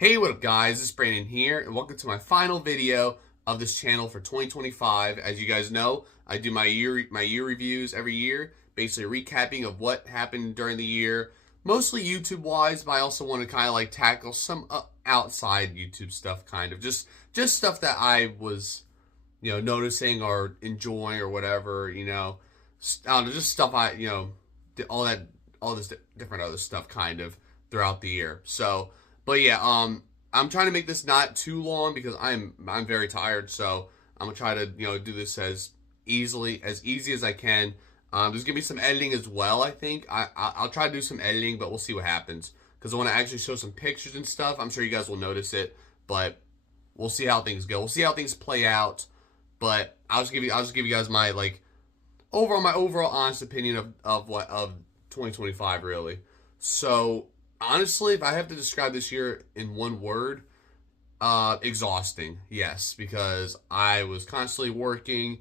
Hey, what up guys, this is Brandon here, and welcome to my final video of this channel for 2025. As you guys know, I do my year reviews every year, basically recapping of what happened during the year, mostly YouTube wise, but I also want to kind of like tackle some outside YouTube stuff, kind of just stuff that I was, noticing or enjoying or whatever, I don't know, just stuff all this different other stuff kind of throughout the year. So, but yeah, I'm trying to make this not too long because I'm very tired. So I'm gonna try to do this as easy as I can. There's gonna be some editing as well. I think I'll try to do some editing, but we'll see what happens because I want to actually show some pictures and stuff. I'm sure you guys will notice it, but we'll see how things go. We'll see how things play out. But I'll just give you guys my overall honest opinion of 2025 really. So honestly, if I have to describe this year in one word, exhausting. Yes, because I was constantly working.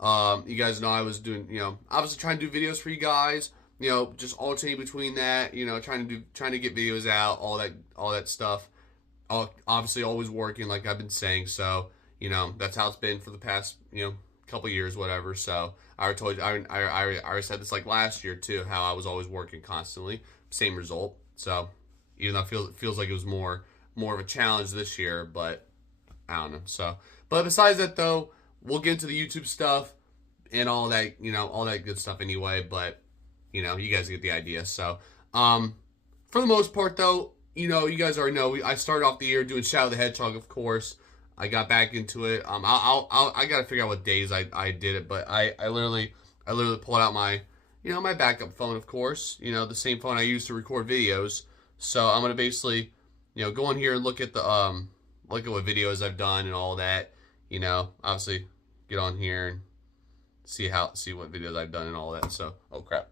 You guys know I was doing, I was trying to do videos for you guys. Just alternating between that. Trying to get videos out, all that stuff. Obviously, always working, like I've been saying. So that's how it's been for the past couple years, whatever. So I already told you, I already said this like last year too, how I was always working constantly. Same result. So even though it feels like it was more of a challenge this year, but I don't know. So, but besides that though, we'll get into the YouTube stuff and all that, all that good stuff anyway. But you guys get the idea. So, for the most part though, you guys already know I started off the year doing Shadow the Hedgehog, of course. I got back into it. I gotta figure out what days I did it, but I literally pulled out my my backup phone, of course. The same phone I use to record videos. So I'm gonna basically, go in here and look at the look at what videos I've done and all that. Obviously get on here and see what videos I've done and all that. So oh crap.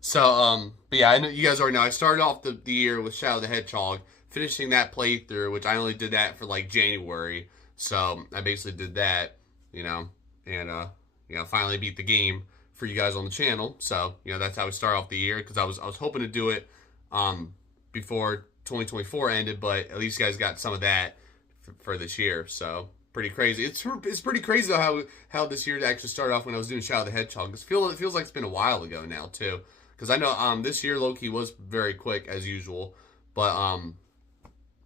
So but yeah, I know you guys already know I started off the year with Shadow the Hedgehog, finishing that playthrough, which I only did that for like January. So I basically did that, and finally beat the game for you guys on the channel. So that's how we start off the year, because I was hoping to do it before 2024 ended, but at least you guys got some of that for this year. So pretty crazy. It's pretty crazy though how this year actually started off when I was doing Shadow the Hedgehog. It feels like it's been a while ago now too, because I know this year low-key was very quick as usual, but I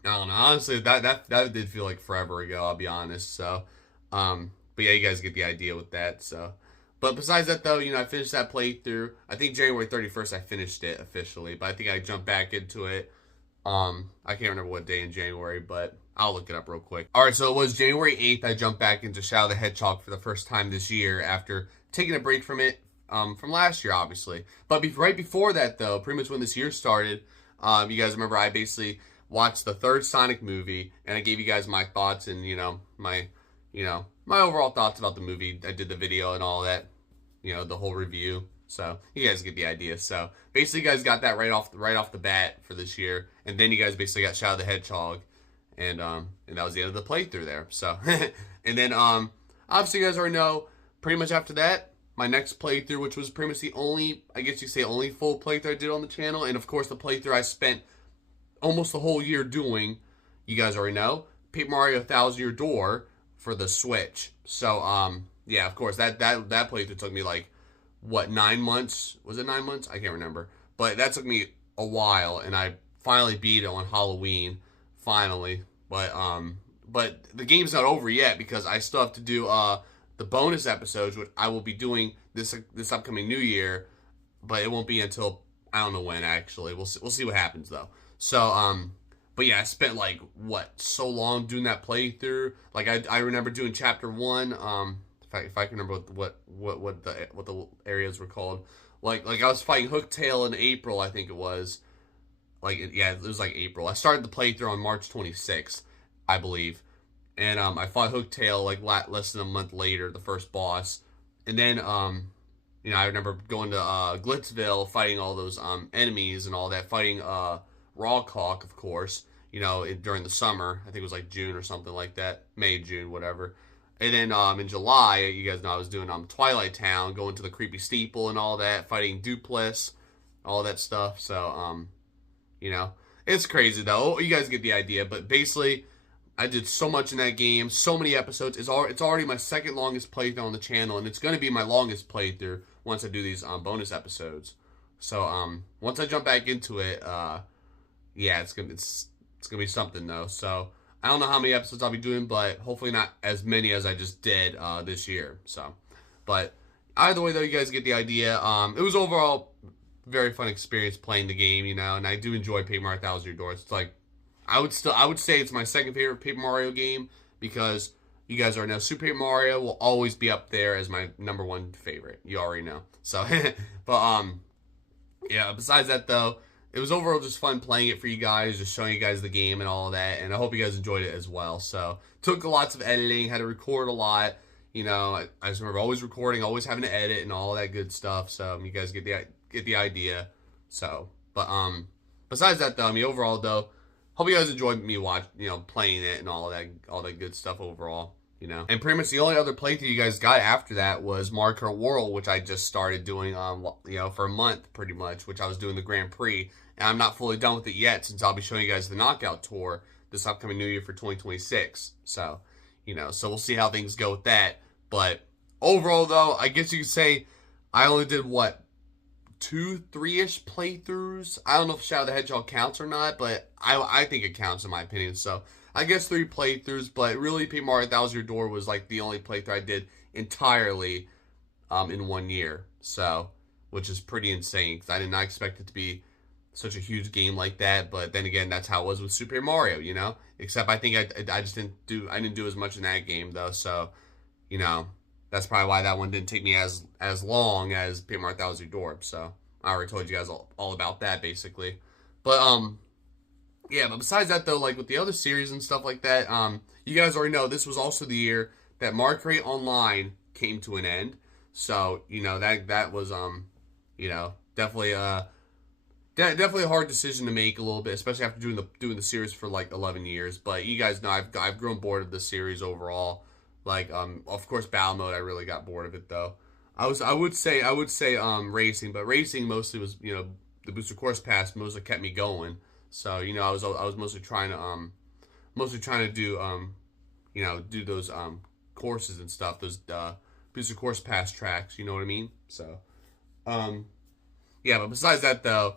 don't know. Honestly, that did feel like forever ago. I'll be honest. So, but yeah, you guys get the idea with that. So, but besides that, though, I finished that playthrough. I think January 31st I finished it officially, but I think I jumped back into it. I can't remember what day in January, but I'll look it up real quick. All right, so it was January 8th. I jumped back into Shadow the Hedgehog for the first time this year after taking a break from it from last year, obviously. But right before that, though, pretty much when this year started, you guys remember I basically watched the third Sonic movie, and I gave you guys my thoughts and my overall thoughts about the movie. I did the video and all that, the whole review. So you guys get the idea. So basically, you guys got that right off the bat for this year, and then you guys basically got Shadow the Hedgehog, and that was the end of the playthrough there. So and then obviously you guys already know. Pretty much after that, my next playthrough, which was pretty much the only, I guess you say, only full playthrough I did on the channel, and of course the playthrough I spent almost the whole year doing, you guys already know, Paper Mario Thousand Year Door for the Switch. So yeah, of course that playthrough took me like what, 9 months? Was it 9 months? I can't remember, but that took me a while, and I finally beat it on Halloween, finally. But the game's not over yet because I still have to do the bonus episodes, which I will be doing this upcoming new year, but it won't be until I don't know when actually. We'll see what happens though. So, but yeah, I spent like so long doing that playthrough. Like I remember doing chapter 1. If I can remember what the areas were called. Like I was fighting Hooktail in April, I think it was. Yeah, it was like April. I started the playthrough on March 26th, I believe, and I fought Hooktail like less than a month later, the first boss, and then I remember going to Glitzville, fighting all those enemies and all that, fighting Rawkhawk, of course, during the summer. I think it was like June or something like that. May, June, whatever. And then in July, you guys know I was doing Twilight Town, going to the Creepy Steeple and all that, fighting Dupless, all that stuff. So, It's crazy though. You guys get the idea. But basically, I did so much in that game, so many episodes. It's already my second longest playthrough on the channel, and it's going to be my longest playthrough once I do these bonus episodes. So once I jump back into it, yeah, it's gonna be something though. So I don't know how many episodes I'll be doing, but hopefully not as many as I just did this year. So, but either way though, you guys get the idea. It was overall very fun experience playing the game, you know, and I do enjoy Paper Mario Thousand Year Door. It's like I would say it's my second favorite Paper Mario game because you guys already know Super Paper Mario will always be up there as my number one favorite. You already know. So, but yeah. Besides that though, it was overall just fun playing it for you guys, just showing you guys the game and all of that, and I hope you guys enjoyed it as well. So, took lots of editing, had to record a lot. You know, I just remember always recording, always having to edit and all that good stuff. So, you guys get the idea. So, but besides that though, I mean overall though, hope you guys enjoyed me playing it and all that good stuff overall. You know, and pretty much the only other playthrough you guys got after that was Mario Kart World, which I just started doing, for a month pretty much, which I was doing the Grand Prix, and I'm not fully done with it yet since I'll be showing you guys the Knockout Tour this upcoming New Year for 2026. So, so we'll see how things go with that. But overall, though, I guess you could say I only did what 2-3-ish playthroughs. I don't know if Shadow the Hedgehog counts or not, but I think it counts in my opinion. So I guess 3 playthroughs, but really Paper Mario Thousand Year Door was like the only playthrough I did entirely in 1 year. So, which is pretty insane because I did not expect it to be such a huge game like that. But then again, that's how it was with Super Mario, you know. Except I think I just didn't do as much in that game though. So, that's probably why that one didn't take me as long as Paper Mario Thousand Year Door. So I already told you guys all about that basically. But yeah, but besides that though, like with the other series and stuff like that, you guys already know this was also the year that Mario Kart Online came to an end. So, that was definitely definitely a hard decision to make a little bit, especially after doing the series for like 11 years. But you guys know I've grown bored of the series overall. Like of course Battle Mode, I really got bored of it though. I would say racing, but racing mostly was the Booster Course Pass mostly kept me going. So I was mostly trying to do those courses and stuff, those Booster Course Pass tracks. You know what I mean? So yeah, but besides that though,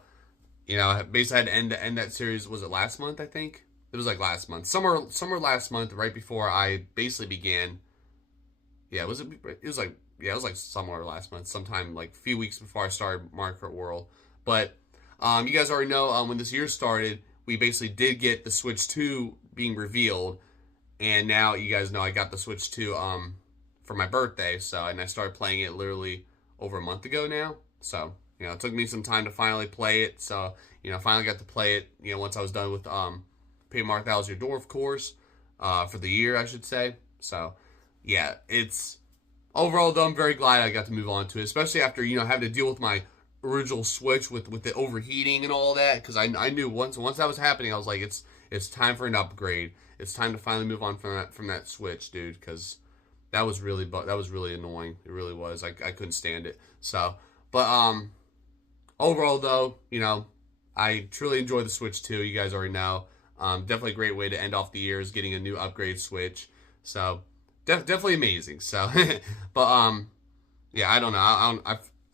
basically I had to end that series. Was it last month? I think it was like last month, summer last month, right before I basically began. Yeah, it was like somewhere last month, sometime like a few weeks before I started Mario Kart World. But you guys already know when this year started, we basically did get the Switch 2 being revealed, and now you guys know I got the Switch 2 for my birthday. So, and I started playing it literally over a month ago now. So, it took me some time to finally play it. So, finally got to play it. Once I was done with Paper Mario Thousand Year Door, of course, for the year, I should say. So, yeah, it's overall though, I'm very glad I got to move on to it, especially after having to deal with my original Switch with the overheating and all that, because I knew once that was happening, I was like, it's time for an upgrade. It's time to finally move on from that Switch, dude, because that was really annoying. It really was. I couldn't stand it. So, but overall though, I truly enjoy the Switch 2. You guys already know. Definitely a great way to end off the year is getting a new upgrade Switch. So definitely amazing. So, but yeah, I don't know.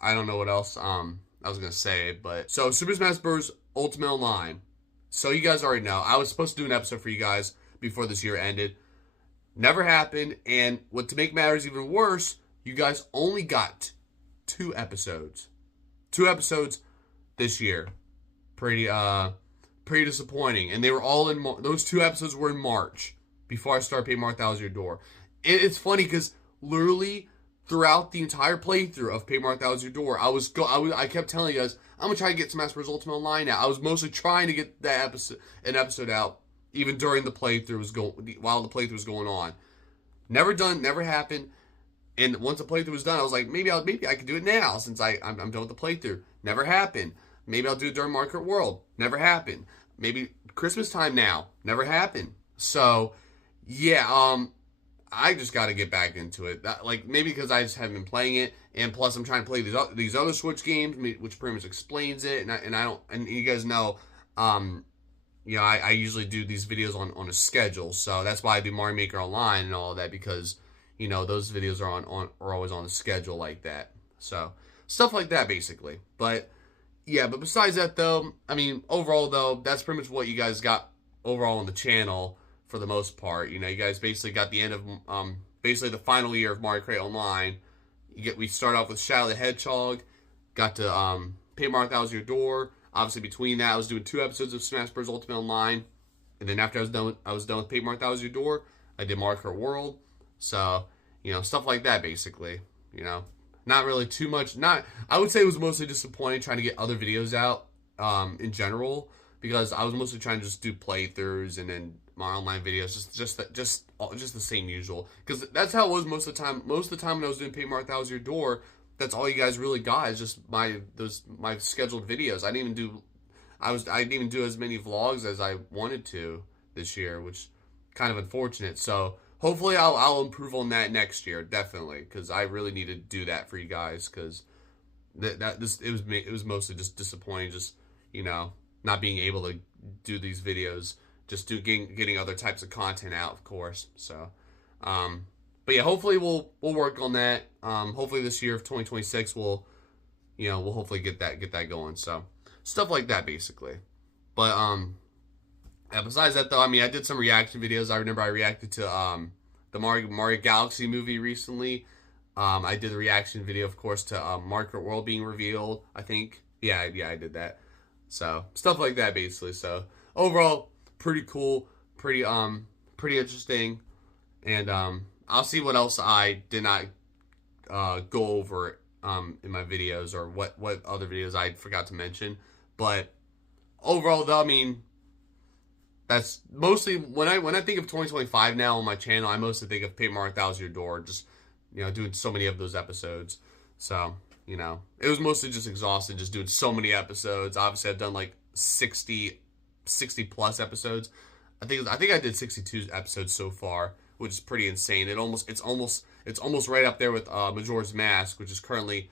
I don't know what else I was gonna say, but so Super Smash Bros. Ultimate Online. So you guys already know I was supposed to do an episode for you guys before this year ended. Never happened, and what to make matters even worse, you guys only got 2 episodes. 2 episodes this year. Pretty disappointing, and they were all in those 2 episodes were in March before I started Paper Mario Thousand Year Door. It's funny because literally throughout the entire playthrough of Paper Mario Thousand Year Door, I kept telling you guys I'm gonna try to get Smash Bros. Ultimate Online out. I was mostly trying to get an episode out even during the playthrough while the playthrough was going on. Never happened. And once the playthrough was done, I was like, maybe I could do it now since I'm done with the playthrough. Never happened. Maybe I'll do it during Mario Kart World. Never happened. Maybe Christmas time now. Never happened. So, yeah, I just got to get back into it. Maybe because I just haven't been playing it, and plus I'm trying to play these other Switch games, which pretty much explains it. And I don't. And you guys know, you know, I usually do these videos on a schedule, so that's why I do Mario Maker Online and all of that, because you know those videos are always on the schedule like that. So stuff like that basically. But yeah, but besides that though, I mean overall though, that's pretty much what you guys got overall on the channel for the most part. You know, you guys basically got the end of basically the final year of Mario Kart Online. We start off with Shadow the Hedgehog, got to Paper Mario Thousand Year Door. Obviously, between that, I was doing 2 episodes of Smash Bros. Ultimate Online, and then after I was done with Paper Mario Thousand Year Door, I did Mario Kart World. So, you know, stuff like that, basically. You know, not really too much. Not, I would say it was mostly disappointing trying to get other videos out in general, because I was mostly trying to just do playthroughs and then my online videos, just the same usual. Because that's how it was most of the time. Most of the time when I was doing Paper Mario Thousand Year Door, that's all you guys really got is just my scheduled videos. I didn't even do as many vlogs as I wanted to this year, which kind of unfortunate. So hopefully I'll improve on that next year, definitely, because I really need to do that for you guys, because it was mostly just disappointing, just, you know, not being able to do these videos, just getting other types of content out, of course. So but yeah, hopefully we'll work on that. Hopefully this year of 2026 we'll hopefully get that going. So stuff like that basically. But yeah, besides that though, I mean, I did some reaction videos. I remember I reacted to the Mario Galaxy movie recently. I did the reaction video, of course, to Mario Kart World being revealed. I think, yeah, I did that. So stuff like that basically. So overall, pretty cool, pretty interesting, and I'll see what else I did not go over in my videos, or what other videos I forgot to mention. But overall, though, I mean, that's mostly when I think of 2025 now on my channel, I mostly think of Paper Mario Thousand Year Door, just, you know, doing so many of those episodes. So, you know, it was mostly just exhausted, just doing so many episodes. Obviously, I've done like 60 plus episodes. I think I did 62 episodes so far, which is pretty insane. It's almost right up there with Majora's Mask, which currently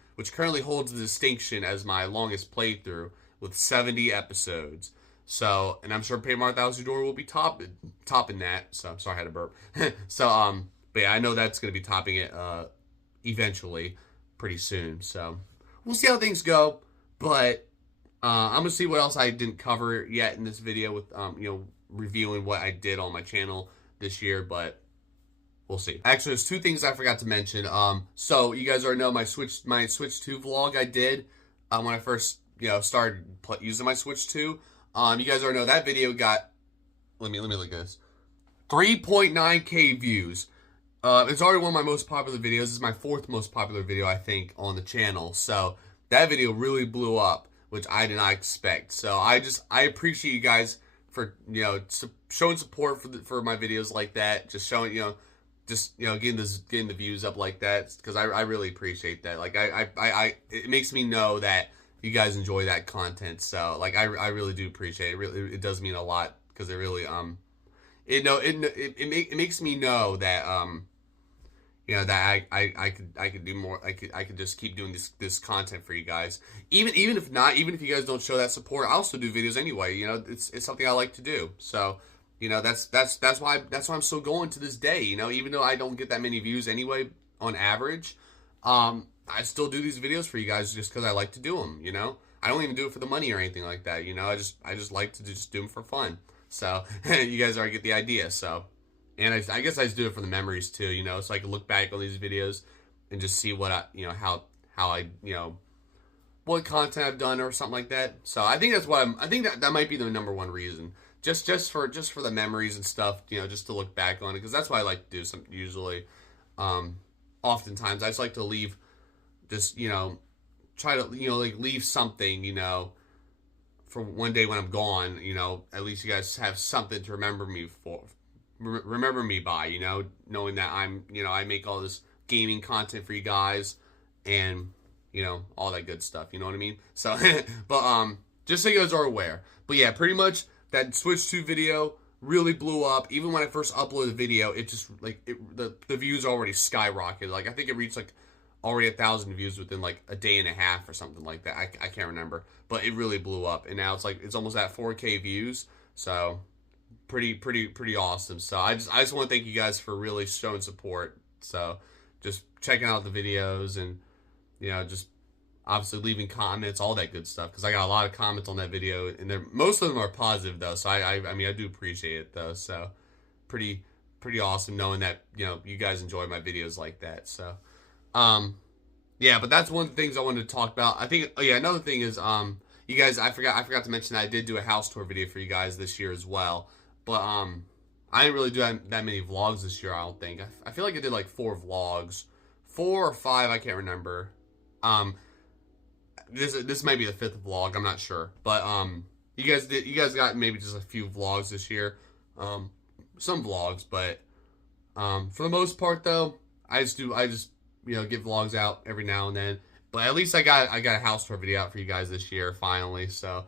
holds the distinction as my longest playthrough with 70 episodes. So, and I'm sure Paper Mario Thousand Year Door will be topping that. So, sorry, I had to burp. So, but yeah, I know that's going to be topping it eventually, pretty soon. So, we'll see how things go. But I'm gonna see what else I didn't cover yet in this video with reviewing what I did on my channel this year, but we'll see. Actually, there's 2 things I forgot to mention. So you guys already know my Switch 2 vlog I did when I first started using my Switch 2. You guys already know that video got, let me look at this, 3.9K views. It's already one of my most popular videos. It's my 4th most popular video, I think, on the channel. So that video really blew up, which I did not expect. So I appreciate you guys for showing support for my videos like that. Just showing getting the views up like that, because I really appreciate that. Like I it makes me know that you guys enjoy that content. So like I really do appreciate it. It does mean a lot, because it really it makes me know that that I could do more. I could just keep doing this content for you guys. Even if you guys don't show that support, I also do videos anyway. You know, it's something I like to do. So, you know, that's why I'm still going to this day. You know, even though I don't get that many views anyway on average, I still do these videos for you guys just because I like to do them. You know, I don't even do it for the money or anything like that. You know, I just like to just do them for fun. So you guys already get the idea. So. And I guess I just do it for the memories too, you know, so I can look back on these videos and just see what how I, what content I've done or something like that. So I think I think that might be the number one reason, just for the memories and stuff, just to look back on it, because that's what I like to do. Usually, oftentimes I just like to leave, just try to like leave something, for one day when I'm gone. At least you guys have something to remember me by, knowing that I make all this gaming content for you guys, and all that good stuff, you know what I mean? So but just so you guys are aware. But yeah, pretty much that Switch 2 video really blew up. Even when I first uploaded the video, it just the views already skyrocketed. Like I think it reached like already 1,000 views within like a day and a half or something like that. I can't remember, but it really blew up, and now it's almost at 4K views. So pretty awesome. So I just want to thank you guys for really showing support. So just checking out the videos and just obviously leaving comments, all that good stuff. Because I got a lot of comments on that video, and most of them are positive though. So I mean I do appreciate it though. So pretty awesome knowing that you guys enjoy my videos like that. So yeah, but that's one of the things I wanted to talk about. I think another thing is you guys, I forgot to mention that I did do a house tour video for you guys this year as well. But I didn't really do that many vlogs this year, I don't think. I feel like I did like 4 vlogs. 4 or 5, I can't remember. This might be the 5th vlog, I'm not sure. But you guys got maybe just a few vlogs this year. Some vlogs, but for the most part though, I just get vlogs out every now and then. But at least I got a house tour video out for you guys this year finally. So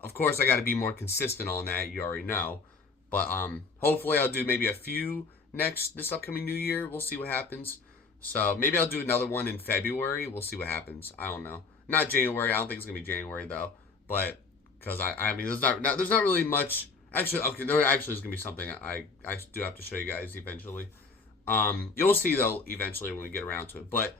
of course I got to be more consistent on that. You already know. But hopefully I'll do maybe a few this upcoming new year. We'll see what happens. So maybe I'll do another one in February. We'll see what happens. I don't know. Not January. I don't think it's gonna be January though. But because I mean there's not really much. Actually, okay, there actually is gonna be something I do have to show you guys eventually. You'll see though eventually when we get around to it. But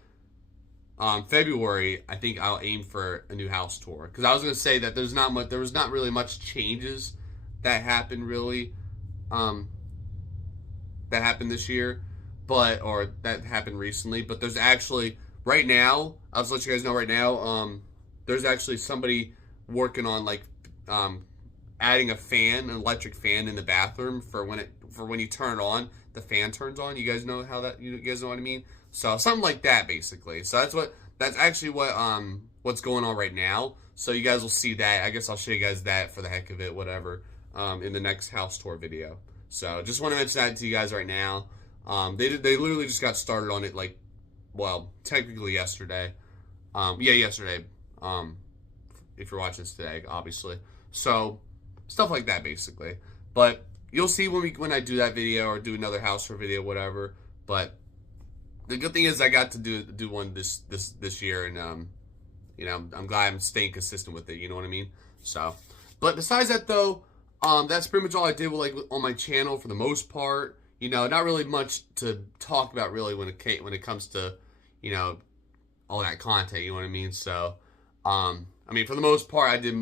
February, I think I'll aim for a new house tour because I was gonna say that there was not really much changes that happened really, that happened this year, or that happened recently. But there's actually right now, I'll just let you guys know right now, there's actually somebody working on like adding an electric fan in the bathroom for when you turn it on, the fan turns on. You guys know you guys know what I mean? So something like that basically. So that's actually what's going on right now. So you guys will see that. I guess I'll show you guys that for the heck of it, whatever, in the next house tour video. So just want to mention that to you guys right now. They literally just got started on it like, well, technically yesterday. Yesterday. If you're watching this today, obviously. So stuff like that basically. But you'll see when I do that video or do another house tour video, whatever. But the good thing is I got to do one this year, and I'm glad I'm staying consistent with it. You know what I mean? So, but besides that though, that's pretty much all I did on my channel for the most part. Not really much to talk about really when it comes to all that content. You know what I mean? So, I mean for the most part I did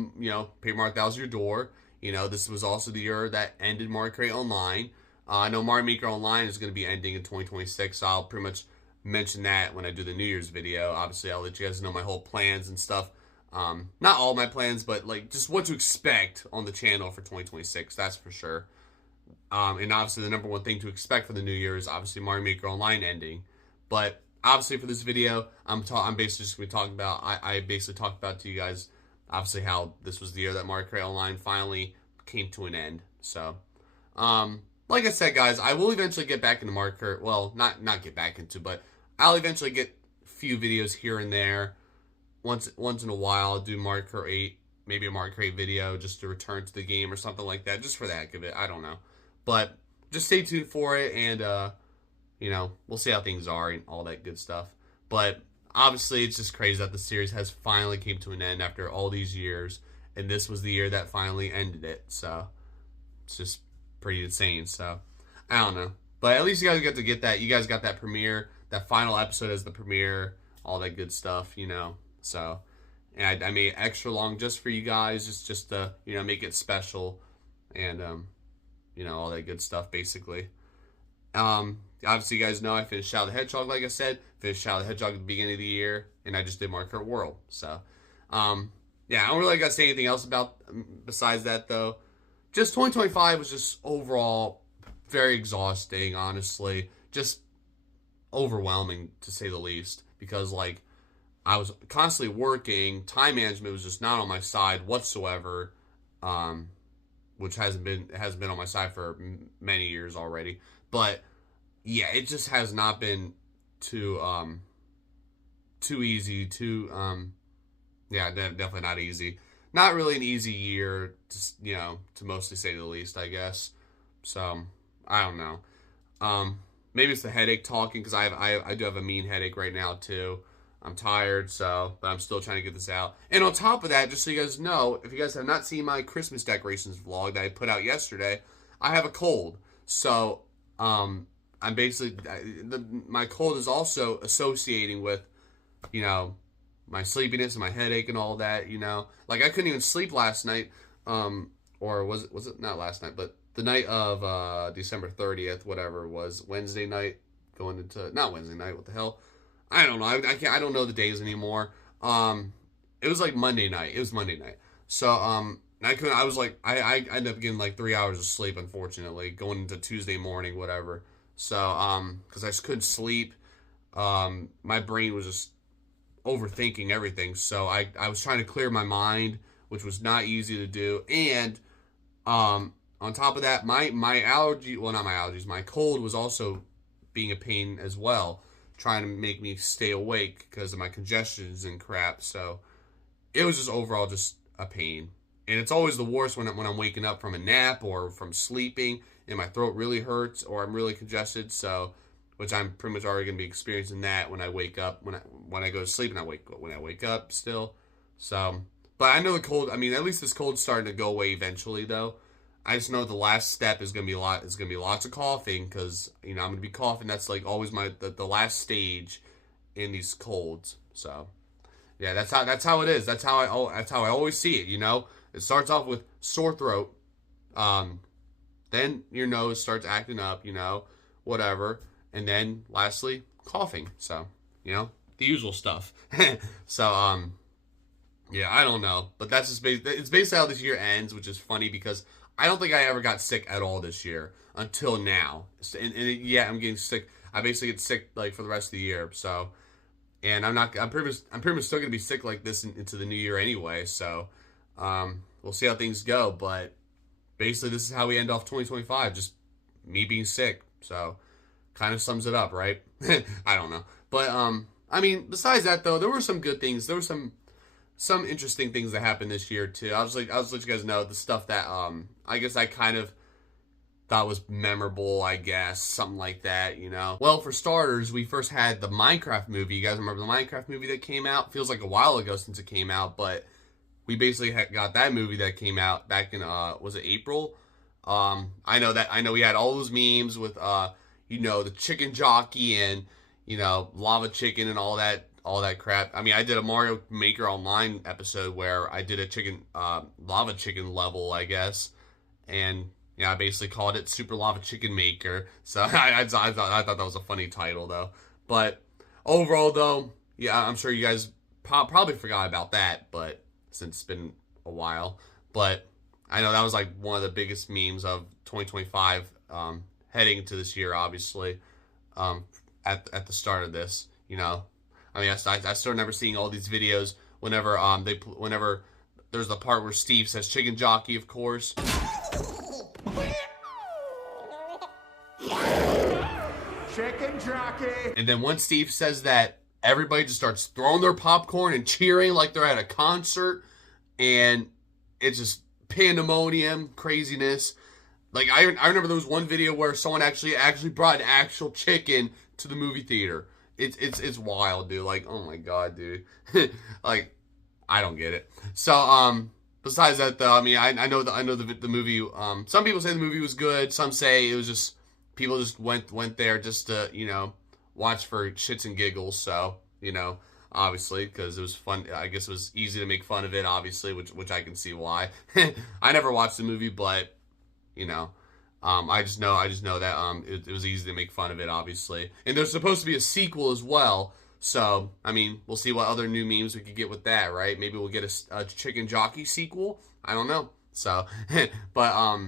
Paper Mario Thousand Year Door. This was also the year that ended Mario Kart Online. I know Mario Maker Online is going to be ending in 2026, so I'll pretty much mention that when I do the New Year's video. Obviously, I'll let you guys know my whole plans and stuff. Not all my plans, but like just what to expect on the channel for 2026, that's for sure. And obviously the number one thing to expect for the new year is obviously Mario Maker Online ending. But obviously for this video, I'm basically just going to be talking about, I basically talked about to you guys, obviously how this was the year that Mario Kart Online finally came to an end. So, like I said, guys, I will eventually get back into Mario Kart. Well, not get back into, but I'll eventually get a few videos here and there. Once in a while, I'll do Mario Kart 8, maybe a Mario Kart 8 video just to return to the game or something like that, just for the heck of it. I don't know. But just stay tuned for it, and, we'll see how things are and all that good stuff. But obviously, it's just crazy that the series has finally came to an end after all these years, and this was the year that finally ended it. So, it's just pretty insane. So, I don't know. But at least you guys got to get that. You guys got that premiere, that final episode as the premiere, all that good stuff, So, and I made it extra long just for you guys, just to, make it special, and, all that good stuff, basically. Obviously, you guys know I finished Shadow the Hedgehog, like I said. Finished Shadow the Hedgehog at the beginning of the year, and I just did Mario Kart World. So, yeah, I don't really got to say anything else besides that, though. Just 2025 was just overall very exhausting, honestly. Just overwhelming, to say the least. Because, I was constantly working. Time management was just not on my side whatsoever. Which hasn't been on my side for many years already. But yeah, it just has not been too easy. Definitely not easy. Not really an easy year, to mostly say the least, I guess. So I don't know. Maybe it's the headache talking, because I do have a mean headache right now too. I'm tired, but I'm still trying to get this out. And on top of that, just so you guys know, if you guys have not seen my Christmas decorations vlog that I put out yesterday, I have a cold. So, I'm basically, my cold is also associating with, my sleepiness and my headache and all that, Like, I couldn't even sleep last night, or was it not last night, but the night of December 30th, whatever it was, Wednesday night, going into, not Wednesday night, what the hell? I don't know. I don't know the days anymore. It was like Monday night. It was Monday night. So, I ended up getting like 3 hours of sleep, unfortunately, going into Tuesday morning, whatever. So, because I just couldn't sleep. My brain was just overthinking everything. So I was trying to clear my mind, which was not easy to do. And, on top of that, my allergy, well, not my allergies, my cold was also being a pain as well, trying to make me stay awake because of my congestions and crap. So it was just overall just a pain. And it's always the worst when I'm waking up from a nap or from sleeping and my throat really hurts or I'm really congested. So, which I'm pretty much already going to be experiencing that when I wake up, when I go to sleep and when I wake up still. So, but I know the cold, I mean, at least this cold's starting to go away eventually though. I just know the last step is gonna be lots of coughing because I'm gonna be coughing. That's like always the last stage in these colds. So yeah, that's how it is. That's how I always see it. It starts off with sore throat, then your nose starts acting up, whatever, and then lastly coughing. So the usual stuff. So yeah, I don't know, but that's just it's basically how this year ends, which is funny because I don't think I ever got sick at all this year until now. Yeah, I'm getting sick. I basically get sick like for the rest of the year. So, and I'm pretty much still gonna be sick like this into the new year anyway. So, we'll see how things go. But basically, this is how we end off 2025. Just me being sick. So, kind of sums it up, right? I don't know, but I mean, besides that though, there were some good things. There were some interesting things that happened this year too. I'll just let you guys know the stuff that I guess I kind of thought was memorable, I guess, something like that, Well, for starters, we first had the Minecraft movie. You guys remember the Minecraft movie that came out? Feels like a while ago since it came out, but we basically got that movie that came out back in was it April? I know we had all those memes with the chicken jockey and lava chicken and all that crap. I mean, I did a Mario Maker Online episode where I did a lava chicken level, I guess, and I basically called it Super Lava Chicken Maker. So I thought that was a funny title though. But overall though, yeah, I'm sure you guys probably forgot about that, but since it's been a while, but I know that was like one of the biggest memes of 2025, heading into this year, obviously, at the start of this, I mean, I still remember seeing all these videos whenever whenever there's the part where Steve says chicken jockey, of course. Chicken jockey. And then once Steve says that, everybody just starts throwing their popcorn and cheering like they're at a concert, and it's just pandemonium, craziness. Like I remember there was one video where someone actually brought an actual chicken to the movie theater. It's wild, dude. Like, oh my god, dude. Like, I don't get it. So, besides that, though, I mean, I know the movie. Some people say the movie was good. Some say it was just people just went there just to watch for shits and giggles. So obviously because it was fun. I guess it was easy to make fun of it. Obviously, which I can see why. I never watched the movie, but I just know that it was easy to make fun of it, obviously. And there's supposed to be a sequel as well. So, I mean, we'll see what other new memes we could get with that, right? Maybe we'll get a chicken jockey sequel. I don't know. So, but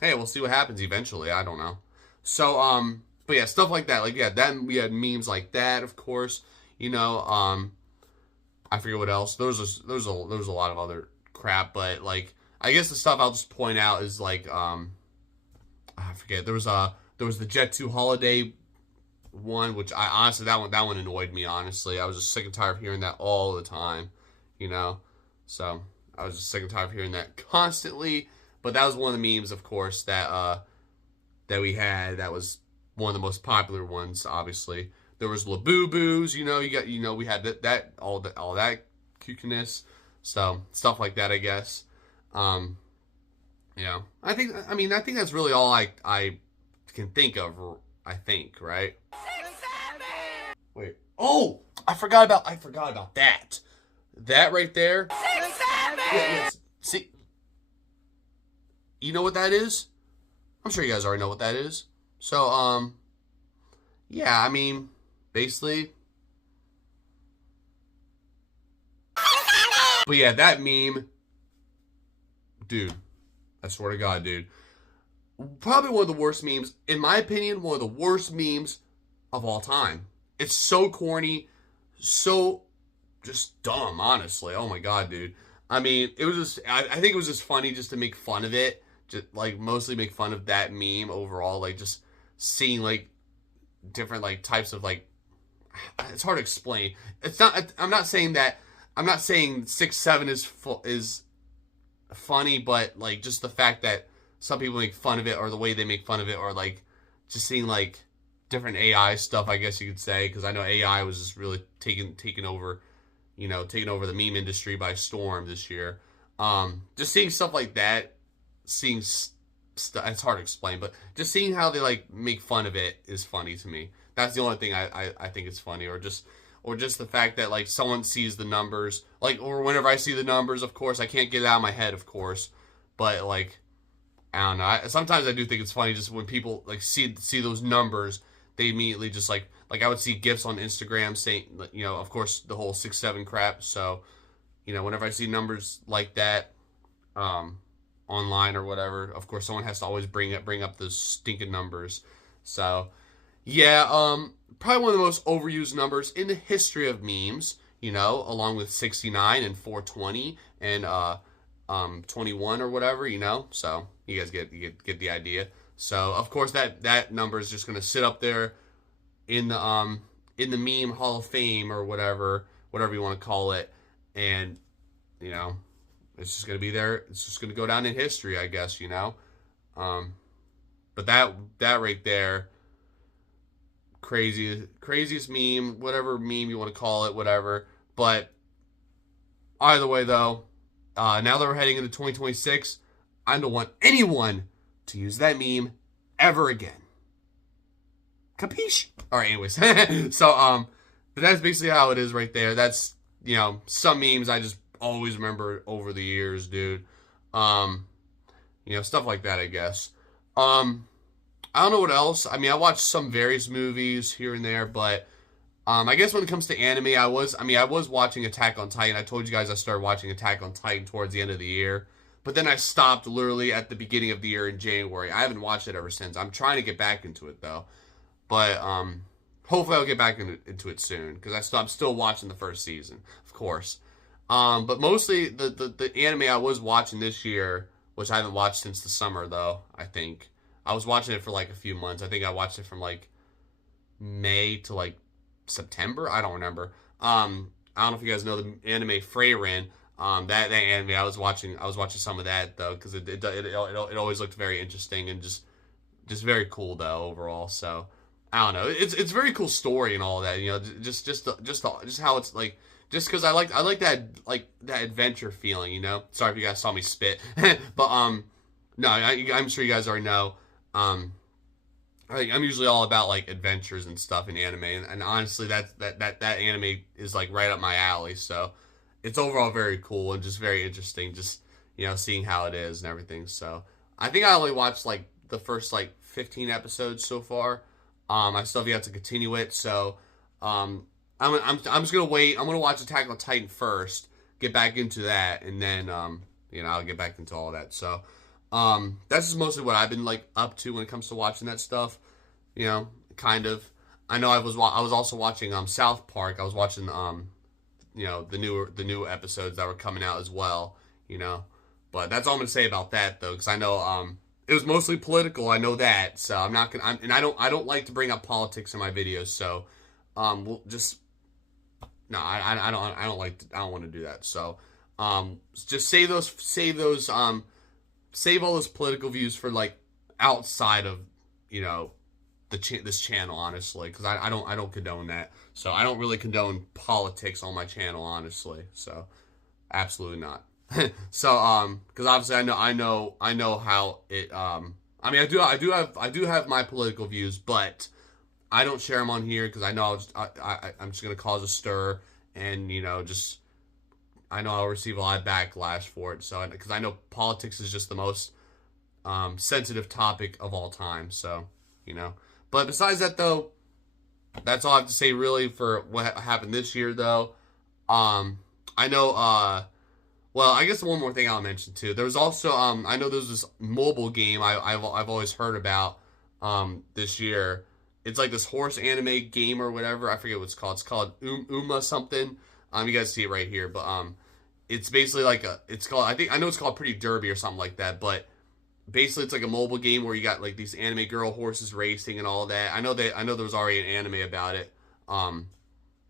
hey, we'll see what happens eventually. I don't know. So, but yeah, stuff like that. Like, yeah, then we had memes like that, of course. I forget what else. There was a lot of other crap, but like, I guess the stuff I'll just point out is like, I forget. There was the Jet 2 Holiday one, which I honestly that one annoyed me. Honestly, I was just sick and tired of hearing that all the time. So I was just sick and tired of hearing that constantly. But that was one of the memes, of course, that we had. That was one of the most popular ones, obviously. There was Labubu's, we had all that cuteness. So stuff like that, I guess. I think that's really all I can think of. I think, right? 6, 7. Wait. Oh, I forgot about that. That right there. 6, 7. Yeah. See, you know what that is? I'm sure you guys already know what that is. So, yeah, I mean, basically. But yeah, that meme, dude, I swear to God, dude. Probably one of the worst memes, in my opinion, one of the worst memes of all time. It's so corny, so just dumb, honestly. Oh my God, dude. I mean, it was just, I think it was just funny just to make fun of it. Just, like, mostly make fun of that meme overall. Like, just seeing, like, different, like, types of, like, it's hard to explain. I'm not saying 6, 7 is funny, but, like, just the fact that some people make fun of it, or the way they make fun of it, or, like, just seeing, like, different AI stuff, I guess you could say, because I know AI was just really taking over the meme industry by storm this year. Just seeing stuff like that, it's hard to explain, but just seeing how they, like, make fun of it is funny to me. That's the only thing I think is funny, or just the fact that, like, someone sees the numbers, like, or whenever I see the numbers, of course, I can't get it out of my head, of course, but, like, I don't know. Sometimes I do think it's funny just when people, like, see those numbers, they immediately just, like I would see GIFs on Instagram saying, of course, the whole 6, 7 crap. So, whenever I see numbers like that, online or whatever, of course, someone has to always bring up those stinking numbers. So, yeah, probably one of the most overused numbers in the history of memes, along with 69 and 420 and, 21 or whatever, so you guys get the idea. So of course that number is just going to sit up there in the meme Hall of Fame or whatever you want to call it, and it's just going to be there. It's just going to go down in history, I guess, but that right there, craziest meme, whatever meme you want to call it, whatever. But either way, though, now that we're heading into 2026, I don't want anyone to use that meme ever again. Capiche? All right, anyways. So, but that's basically how it is right there. That's, some memes I just always remember over the years, dude. Stuff like that, I guess. I don't know what else. I mean, I watched some various movies here and there, but I guess when it comes to anime, I was watching Attack on Titan. I told you guys I started watching Attack on Titan towards the end of the year. But then I stopped literally at the beginning of the year in January. I haven't watched it ever since. I'm trying to get back into it, though. But hopefully I'll get back into it soon, because I'm still watching the first season, of course. But mostly the anime I was watching this year, which I haven't watched since the summer, though, I think. I was watching it for like a few months. I think I watched it from like May to like September. I don't remember. I don't know if you guys know the anime Frieren. That anime, I was watching some of that, though, because it always looked very interesting and just very cool, though, overall. So I don't know, it's a very cool story and all that, just how it's like, just because I like that adventure feeling, Sorry if you guys saw me spit, but no, I'm sure you guys already know. I'm usually all about like adventures and stuff in anime, and honestly, that anime is like right up my alley. So it's overall very cool and just very interesting, just seeing how it is and everything. So I think I only watched like the first like 15 episodes so far. I still have yet to continue it, so I'm just gonna wait. I'm gonna watch Attack on Titan first, get back into that, and then I'll get back into all that. So that's just mostly what I've been like up to when it comes to watching that stuff. Kind of. I know I was also watching South Park. I was watching the new episodes that were coming out as well. But that's all I'm gonna say about that, though, because I know it was mostly political. I know that, so I'm not gonna. And I don't like to bring up politics in my videos. So we'll just no. I don't want to do that. So just save all those political views for like outside of this channel, honestly, because I don't condone that. So I don't really condone politics on my channel, honestly. So absolutely not. So because obviously I know how it I mean I do have my political views, but I don't share them on here because I know I'm just gonna cause a stir, and just I know I'll receive a lot of backlash for it. So because I know politics is just the most sensitive topic of all time. So but besides that though, that's all I have to say really for what happened this year though. I know well, I guess one more thing I'll mention too. There was also I know there's this mobile game I've always heard about this year. It's like this horse anime game or whatever. I forget what it's called. It's called Uma something. You guys see it right here, but it's basically like I know it's called Pretty Derby or something like that, but basically it's like a mobile game where you got like these anime girl horses racing and all that. I know there was already an anime about it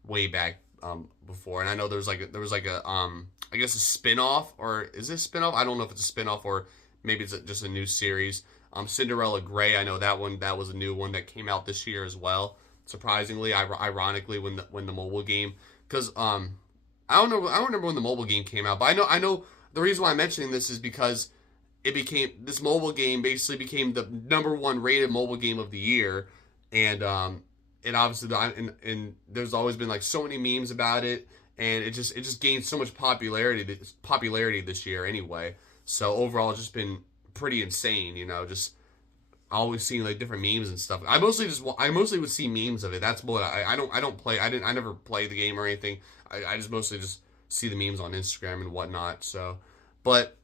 way back before, and I know there was like a I guess a spin-off, or is this a spin-off? I don't know if it's a spin-off or maybe it's just a new series. Cinderella Gray, I know that one, that was a new one that came out this year as well. Surprisingly, ironically, when the mobile game, because I don't remember when the mobile game came out, but I know the reason why I'm mentioning this is because this mobile game basically became the #1 rated mobile game of the year, and obviously and there's always been like so many memes about it, and it just gained so much popularity this year anyway. So overall, it's just been pretty insane, just always seeing like different memes and stuff. I mostly would see memes of it. That's what I never play the game or anything. I just mostly just see the memes on Instagram and whatnot. So, but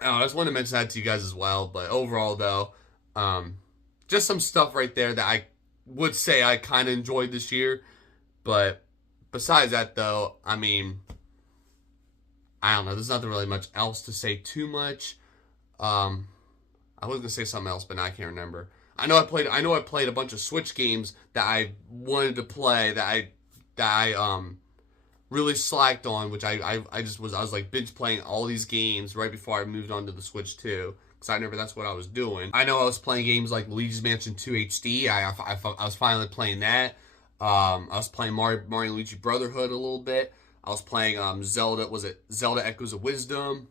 I just wanted to mention that to you guys as well. But overall though, just some stuff right there that I would say I kind of enjoyed this year. But besides that though, I mean, I don't know. There's nothing really much else to say too much. I was gonna say something else, but now I can't remember. I know I played a bunch of Switch games that I wanted to play that I really slacked on, which I was like binge playing all these games right before I moved on to the Switch 2, because I remember that's what I was doing. I know I was playing games like Luigi's Mansion 2 HD. I was finally playing that. I was playing Mario and Luigi Brotherhood a little bit. I was playing Zelda Echoes of Wisdom.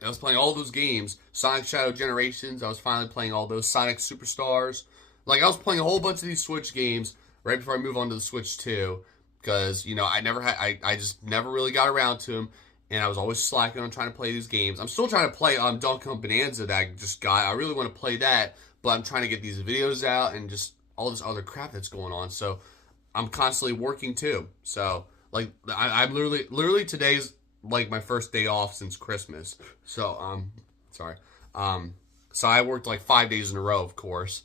I was playing all those games. Sonic Shadow Generations, I was finally playing all those. Sonic Superstars. Like, I was playing a whole bunch of these Switch games right before I move on to the Switch 2. Because, I just never really got around to them. And I was always slacking on trying to play these games. I'm still trying to play Donkey Kong Bonanza that I just got. I really want to play that. But I'm trying to get these videos out and just all this other crap that's going on. So, I'm constantly working too. So, like, I'm literally today's like my first day off since Christmas. So sorry. So I worked like 5 days in a row, of course,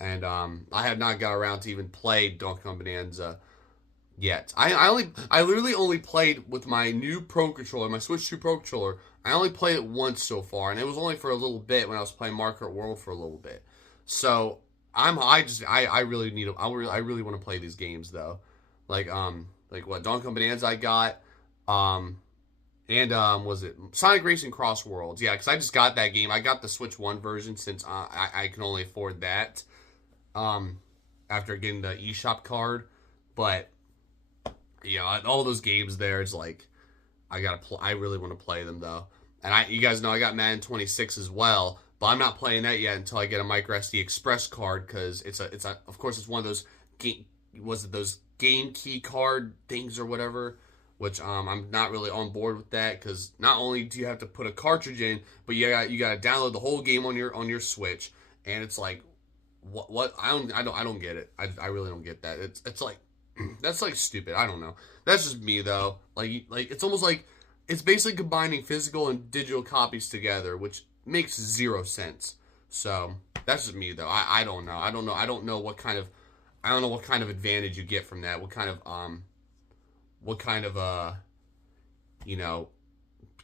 and I have not got around to even play Donkey Kong Bonanza yet. I literally only played with my new Pro Controller, my Switch 2 Pro Controller. I only played it once so far, and it was only for a little bit when I was playing Mario Kart World for a little bit. So I really want to play these games though, like what Donkey Kong Bonanza I got, and was it Sonic Racing Cross Worlds? Yeah, because I just got that game. I got the Switch 1 version since I can only afford that after getting the eShop card. But all those games there, it's like I really want to play them though. And you guys know I got Madden 26 as well, but I'm not playing that yet until I get a microSD Express card, because of course it's one of those those game key card things or whatever. Which I'm not really on board with that, because not only do you have to put a cartridge in, but you got to download the whole game on your Switch, and it's like, what I don't get it. I really don't get that. It's like that's like stupid. I don't know. That's just me though. Like it's almost like it's basically combining physical and digital copies together, which makes zero sense. So that's just me though. I don't know. I don't know what kind of advantage you get from that. What kind of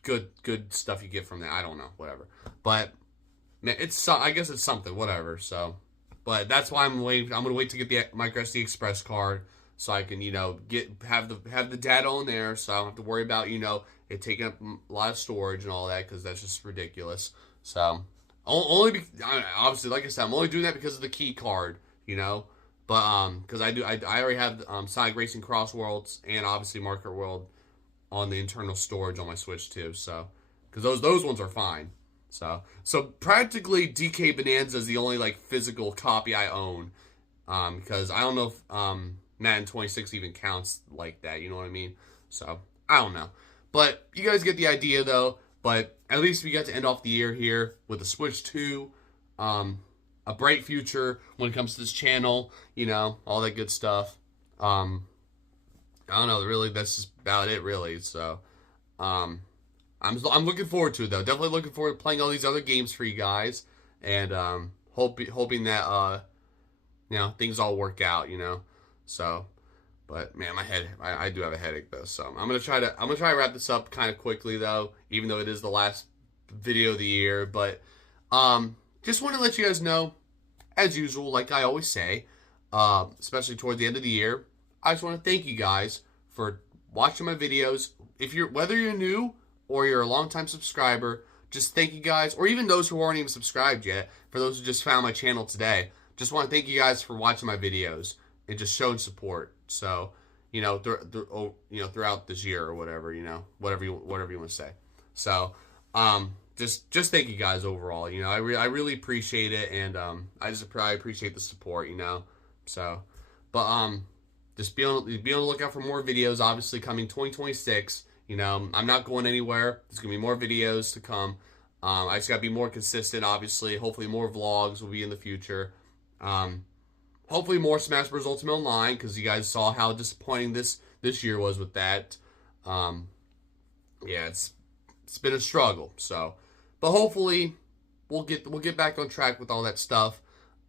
good stuff you get from that. I don't know, whatever. But man, I guess it's something, whatever. So, but that's why I'm waiting. I'm gonna wait to get the microSD Express card so I can have the data on there, so I don't have to worry about it taking up a lot of storage and all that, because that's just ridiculous. So obviously, like I said, I'm only doing that because of the key card you know. But because I already have Sonic Racing Cross Worlds and obviously Market World on the internal storage on my Switch too. So because those ones are fine. So practically DK Bonanza is the only like physical copy I own. Because I don't know if Madden 26 even counts like that. You know what I mean? So I don't know. But you guys get the idea though. But at least we got to end off the year here with the Switch 2. A bright future when it comes to this channel. You know, all that good stuff. I don't know. Really, that's just about it. Really. So, I'm looking forward to it though. Definitely looking forward to playing all these other games for you guys, and hoping that you know, things all work out. You know, so. But man, my head, I do have a headache though. So I'm gonna try to wrap this up kind of quickly though, even though it is the last video of the year. But just want to let you guys know, as usual, like I always say, especially toward the end of the year, I just want to thank you guys for watching my videos. Whether you're new or you're a longtime subscriber, just thank you guys, or even those who aren't even subscribed yet, for those who just found my channel today. Just want to thank you guys for watching my videos and just showing support. So, you know, throughout this year or whatever, you know, whatever you want to say. So, just thank you guys overall. You know, I really appreciate it, and I appreciate the support. You know, so, but just be on the lookout for more videos. Obviously, coming 2026. You know, I'm not going anywhere. There's gonna be more videos to come. I just gotta be more consistent. Obviously, hopefully more vlogs will be in the future. Hopefully more Smash Bros. Ultimate Online, because you guys saw how disappointing this year was with that. Yeah, it's been a struggle. So, but hopefully we'll get back on track with all that stuff.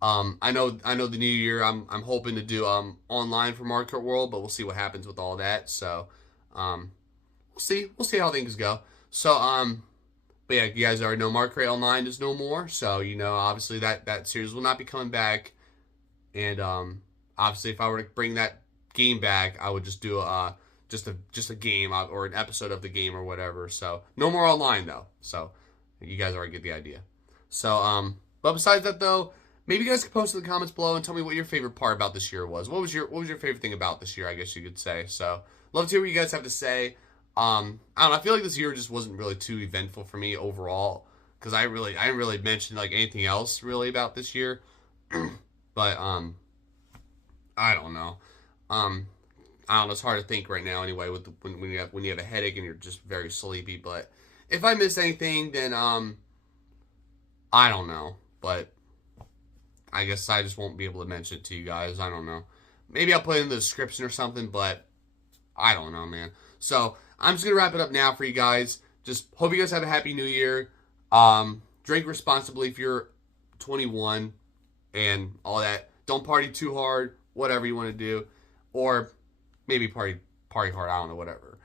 I know the new year I'm hoping to do online for Market World, but we'll see what happens with all that. So, we'll see how things go. So, but yeah, you guys already know Market Online is no more. So, you know, obviously that series will not be coming back. And obviously, if I were to bring that game back, I would just do just a game or an episode of the game or whatever. So no more online though. So you guys already get the idea. So but besides that though, maybe you guys can post in the comments below and tell me what your favorite part about this year was. What was your favorite thing about this year? I guess you could say. So love to hear what you guys have to say. I don't know. I feel like this year just wasn't really too eventful for me overall, because I didn't really mention like anything else really about this year. But, I don't know. I don't know. It's hard to think right now anyway when you have a headache and you're just very sleepy. But if I miss anything, then, I don't know. But I guess I just won't be able to mention it to you guys. I don't know. Maybe I'll put it in the description or something, but I don't know, man. So I'm just going to wrap it up now for you guys. Just hope you guys have a happy new year. Drink responsibly if you're 21. And all that. Don't party too hard. Whatever you want to do, or maybe party hard. I don't know. Whatever.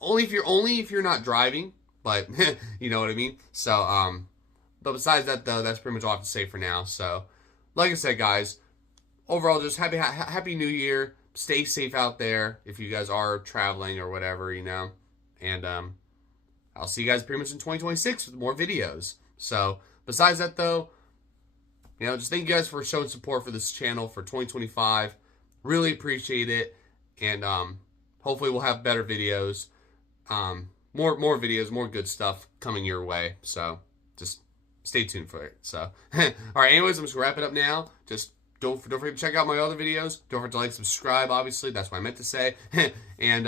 Only if you're not driving. But you know what I mean. So but besides that though, that's pretty much all I have to say for now. So, like I said, guys, overall, just happy New Year. Stay safe out there if you guys are traveling or whatever, you know. And I'll see you guys pretty much in 2026 with more videos. So besides that though. You know, just thank you guys for showing support for this channel for 2025. Really appreciate it. And hopefully we'll have better videos. More videos, more good stuff coming your way. So just stay tuned for it. So, alright, anyways, I'm just going to wrap it up now. Just don't forget to check out my other videos. Don't forget to like, subscribe, obviously. That's what I meant to say. And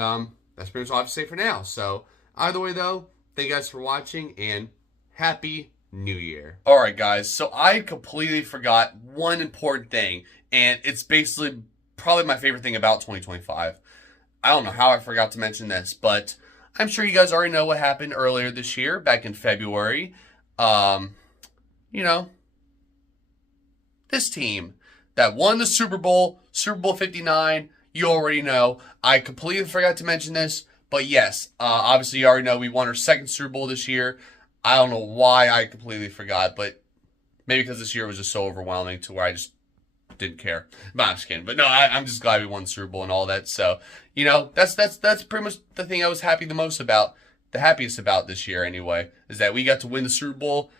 that's pretty much all I have to say for now. So, either way, though, thank you guys for watching. And happy New Year. Alright guys, so I completely forgot one important thing, and it's basically probably my favorite thing about 2025. I don't know how I forgot to mention this, but I'm sure you guys already know what happened earlier this year, back in February. You know, this team that won the Super Bowl 59, you already know. I completely forgot to mention this, but yes, obviously you already know we won our second Super Bowl this year. I don't know why I completely forgot, but maybe because this year was just so overwhelming to where I just didn't care. But I'm just kidding. But no, I'm just glad we won the Super Bowl and all that. So, you know, that's pretty much the thing I was the happiest about this year anyway, is that we got to win the Super Bowl,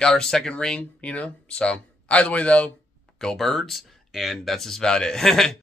got our second ring, you know. So, either way though, Go Birds. And that's just about it.